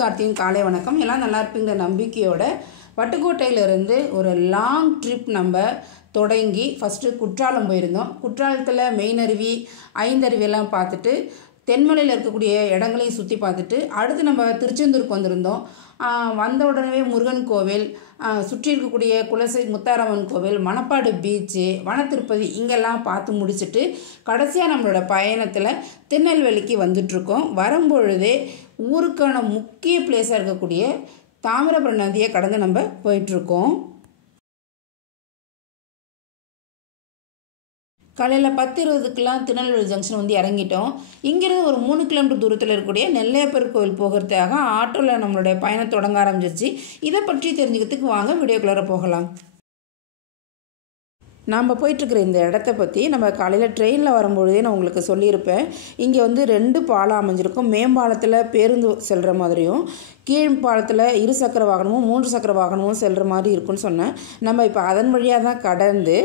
கார்த்தியின் காலை வணக்கம். எல்லாம் நல்லா இருப்பீங்கிற நம்பிக்கையோட பட்டுக்கோட்டையிலிருந்து ஒரு லாங் ட்ரிப் நம்ம தொடங்கி ஃபஸ்ட்டு குற்றாலம் போயிருந்தோம். குற்றாலத்தில் மெயின் அருவி, ஐந்தருவியெல்லாம் பார்த்துட்டு தென்மலையில் இருக்கக்கூடிய இடங்களையும் சுற்றி பார்த்துட்டு அடுத்து நம்ம திருச்செந்தூருக்கு வந்திருந்தோம். வந்த உடனே முருகன் கோவில், சுற்றி இருக்கக்கூடிய குலசை முத்தாரம்மன் கோவில், மணப்பாடு பீச்சு, வனத்திருப்பதி இங்கெல்லாம் பார்த்து முடிச்சுட்டு கடைசியாக நம்மளோட பயணத்தில் திருநெல்வேலிக்கு வந்துட்ருக்கோம். வரும்பொழுதே ஊருக்கான முக்கிய பிளேஸாக இருக்கக்கூடிய தாமிரபரணி நதியை கடந்து நம்ம போயிட்டுருக்கோம். காலையில் 10:20க்கெலாம் திருநெல்வேலி ஜங்ஷன் வந்து இறங்கிட்டோம். இங்கேருந்து ஒரு 3 கிலோமீட்டர் தூரத்தில் இருக்கக்கூடிய நெல்லையப்பர் கோவில் போகிறதுக்காக ஆட்டோவில் நம்மளுடைய பயணம் தொடங்க ஆரம்பிச்சிருச்சு. இதை பற்றி தெரிஞ்சுக்கிறதுக்கு வாங்க வீடியோக்குள்ளார போகலாம். நாம் போயிட்டுருக்கிற இந்த இடத்த பற்றி நம்ம காலையில் ட்ரெயினில் வரும்பொழுதே நான் உங்களுக்கு சொல்லியிருப்பேன். இங்கே வந்து 2 பாலம் அமைஞ்சிருக்கும். மேம்பாலத்தில் பேருந்து செல்கிற மாதிரியும், கீழ்பாலத்தில் 2 சக்கர வாகனமும் 3 சக்கர வாகனமும் செல்கிற மாதிரி இருக்குன்னு சொன்னேன். நம்ம இப்போ அதன் வழியாக தான் கடந்து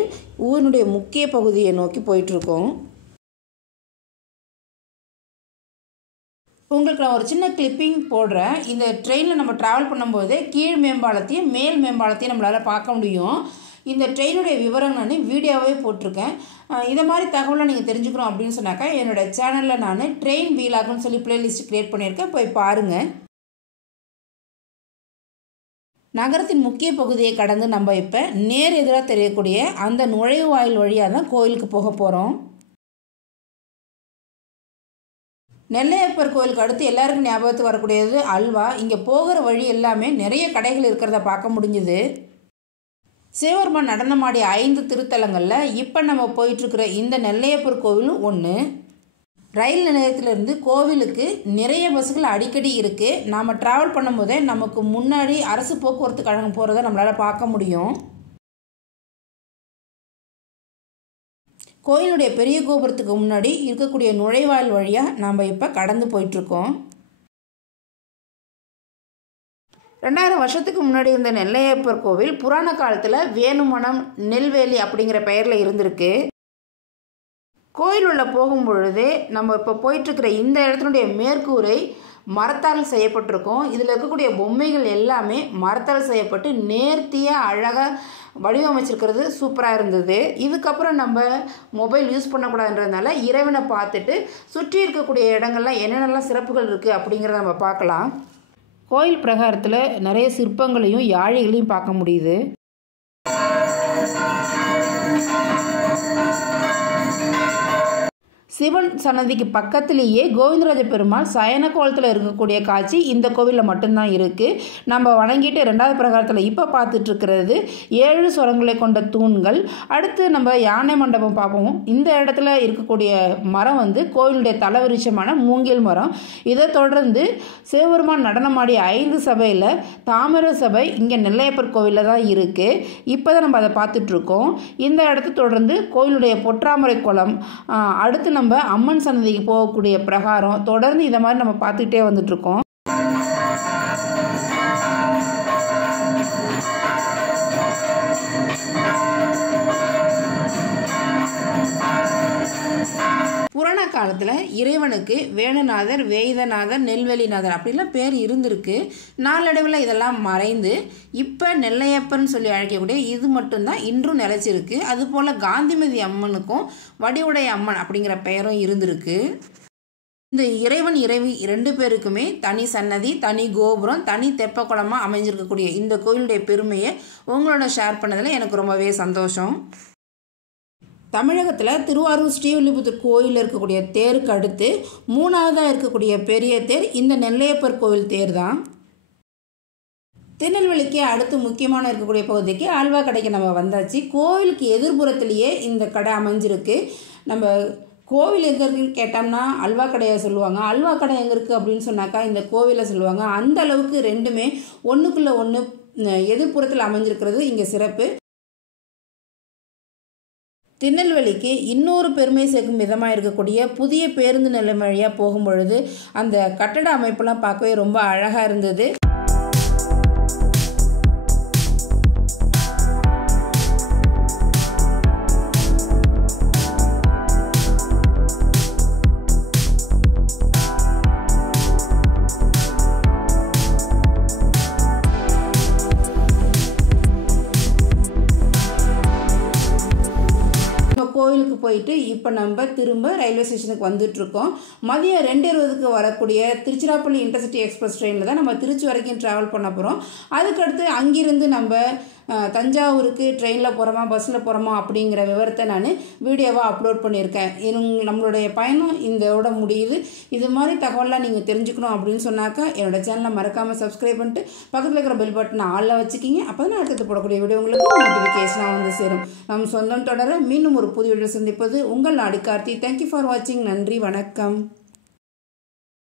ஊரினுடைய முக்கிய பகுதியை நோக்கி போயிட்டுருக்கோம். உங்களுக்கு நான் ஒரு சின்ன கிளிப்பிங் போடுறேன். இந்த ட்ரெயினில் நம்ம ட்ராவல் பண்ணும்போதே கீழ் மேம்பாலத்தையும் மேல் மேம்பாலத்தையும் நம்மளால் பார்க்க முடியும். இந்த ட்ரெயினுடைய விவரங்கள் நான் வீடியோவே போட்டிருக்கேன். இதை மாதிரி தகவலை நீங்கள் தெரிஞ்சுக்கணும் அப்படின்னு சொன்னாக்கா என்னோடய சேனலில் நான் ட்ரெயின் வீலாகுன்னு சொல்லி பிளேலிஸ்ட் க்ரியேட் பண்ணியிருக்கேன், போய் பாருங்கள். நகரத்தின் முக்கிய பகுதியை கடந்து நம்ம இப்போ நேர் எதிராக தெரியக்கூடிய அந்த நுழைவாயில் வழியாக தான் கோயிலுக்கு போக போகிறோம். நெல்லையப்பர் கோயிலுக்கு அடுத்து எல்லாருக்கும் ஞாபகத்துக்கு வரக்கூடியது அல்வா. இங்கே போகிற வழி எல்லாமே நிறைய கடைகள் இருக்கிறத பார்க்க முடிஞ்சுது. சிவபெருமான் நடனமாடிய 5 திருத்தலங்களில் இப்போ நம்ம போயிட்டுருக்கிற இந்த நெல்லையப்பர் கோவிலும் ஒன்று. ரயில் நிலையத்திலேருந்து கோவிலுக்கு நிறைய பஸ்ஸுகள் அடிக்கடி இருக்குது. நாம் ட்ராவல் பண்ணும்போதே நமக்கு முன்னாடி அரசு போக்குவரத்து கழகம் போகிறத நம்மளால் பார்க்க முடியும். கோயிலுடைய பெரிய கோபுரத்துக்கு முன்னாடி இருக்கக்கூடிய நுழைவாயில் வழியாக நாம் இப்போ கடந்து போயிட்டுருக்கோம். 2000 வருஷத்துக்கு முன்னாடி இருந்த நெல்லையப்பர் கோவில் புராண காலத்தில் வேணுமனம் நெல்வேலி அப்படிங்கிற பெயரில் இருந்திருக்கு. கோயில் உள்ள போகும் பொழுதே நம்ம இப்போ போயிட்டுருக்கிற இந்த இடத்தினுடைய மேற்கூரை மரத்தால் செய்யப்பட்டிருக்கும். இதில் இருக்கக்கூடிய பொம்மைகள் எல்லாமே மரத்தால் செய்யப்பட்டு நேர்த்தியாக அழகாக வடிவமைச்சிருக்கிறது சூப்பராக இருந்தது. இதுக்கப்புறம் நம்ம மொபைல் யூஸ் பண்ணக்கூடாதுன்றதுனால இறைவனை பார்த்துட்டு சுற்றி இருக்கக்கூடிய இடங்கள்லாம் என்னென்னலாம் சிறப்புகள் இருக்குது அப்படிங்கிறத நம்ம பார்க்கலாம். கோயில் பிரகாரத்தில் நிறைய சிற்பங்களையும் யாழிகளையும் பார்க்க முடியுது. சிவன் சன்னதிக்கு பக்கத்திலேயே கோவிந்தராஜ பெருமாள் சயன கோலத்தில் இருக்கக்கூடிய காட்சி இந்த கோவிலில் மட்டும்தான் இருக்குது. நம்ம வணங்கிட்டு 2வது பிரகாரத்தில் இப்போ பார்த்துட்ருக்கிறது 7 சுரங்களை கொண்ட தூண்கள். அடுத்து நம்ம யானை மண்டபம் பார்ப்போம். இந்த இடத்துல இருக்கக்கூடிய மரம் வந்து கோவிலுடைய தலவிருட்சமான மூங்கில் மரம். இதை தொடர்ந்து சிவபெருமான் நடனமாடிய 5 சபையில் தாமிர சபை இங்கே நெல்லையப்பர் கோவிலில் தான் இருக்குது. இப்போ தான் நம்ம அதை பார்த்துட்ருக்கோம். இந்த இடத்த தொடர்ந்து கோவிலுடைய பொற்றாமரை குளம், அடுத்து நம்ம அம்மன் சன்னதிக்கு போகக்கூடிய பிரகாரம், தொடர்ந்து இதை மாதிரி நம்ம பார்த்துக்கிட்டே வந்துட்ருக்கோம். புராண காலத்தில் இறைவனுக்கு வேணுநாதர், வேதநாதர், நெல்வேலிநாதர் அப்படிலாம் பேர் இருந்திருக்கு. நாளடைவில் இதெல்லாம் மறைந்து இப்போ நெல்லையப்பன் சொல்லி அழைக்கக்கூடிய இது மட்டும்தான் இன்றும் நிலைச்சிருக்கு. அதுபோல் காந்திமதி அம்மனுக்கும் வடிவுடை அம்மன் அப்படிங்கிற பெயரும் இருந்திருக்கு. இந்த இறைவன் இறைவி 2 பேருக்குமே தனி சன்னதி, தனி கோபுரம், தனி தெப்பக்குளமாக அமைஞ்சிருக்கக்கூடிய இந்த கோயிலுடைய பெருமையை உங்களோட ஷேர் பண்ணதில் எனக்கு ரொம்பவே சந்தோஷம். தமிழகத்தில் திருவாரூர் ஸ்ரீவில்லிபுத்தூர் கோயிலில் இருக்கக்கூடிய தேருக்கு அடுத்து 3வதாக இருக்கக்கூடிய பெரிய தேர் இந்த நெல்லையப்பர் கோவில் தேர் தான். திருநெல்வேலிக்கு அடுத்து முக்கியமான இருக்கக்கூடிய பகுதிக்கு அல்வா கடைக்கு நம்ம வந்தாச்சு. கோவிலுக்கு எதிர்புறத்திலேயே இந்த கடை அமைஞ்சிருக்கு. நம்ம கோவில் எங்கே இருக்குன்னு கேட்டோம்னா அல்வா கடையை சொல்லுவாங்க. அல்வா கடை எங்கே இருக்குது அப்படின்னு சொன்னாக்கா இந்த கோவிலை சொல்லுவாங்க. அந்த அளவுக்கு ரெண்டுமே ஒன்றுக்குள்ளே ஒன்று எதிர்புறத்தில் அமைஞ்சிருக்கிறது இங்கே சிறப்பு. திருநெல்வேலிக்கு இன்னொரு பெருமை சேர்க்கும் விதமாக இருக்கக்கூடிய புதிய பேருந்து நிலையம் வழியாக போகும்பொழுது அந்த கட்டட அமைப்பெல்லாம் பார்க்கவே ரொம்ப அழகாக இருந்தது. போயிட்டு இப்போ நம்ம திரும்ப ரயில்வே ஸ்டேஷனுக்கு வந்துட்டுருக்கோம். மதியம் 2:20க்கு வரக்கூடிய திருச்சிராப்பள்ளி இன்டர்சிட்டி எக்ஸ்பிரஸ் ட்ரெயினில் தான் நம்ம திருச்சி வரைக்கும் ட்ராவல் பண்ண போகிறோம். அதுக்கடுத்து அங்கிருந்து நம்ம தஞ்சாவூருக்கு ட்ரெயினில் போகிறோமா பஸ்ஸில் போகிறோமா அப்படிங்கிற விவரத்தை நான் வீடியோவாக அப்லோட் பண்ணியிருக்கேன். நம்மளுடைய பயணம் இதோட முடியுது. இது மாதிரி தகவலாம் நீங்கள் தெரிஞ்சுக்கணும் அப்படின்னு சொன்னாக்கா என்னோட சேனலை மறக்காமல் சப்ஸ்கிரைப் பண்ணிட்டு பக்கத்தில் இருக்கிற பெல் பட்டனை ஆளில் வச்சுக்கிங்க. அப்போ தான் அடுத்தது போடக்கூடிய வீடியோ உங்களுக்கு நோட்டிஃபிகேஷனாக வந்து சேரும். நம் சொந்தம் தொடர மீண்டும் ஒரு புது வீடியோ சந்திப்பது உங்கள் நாடி கார்த்தி. தேங்க்யூ ஃபார் வாட்சிங். நன்றி, வணக்கம்.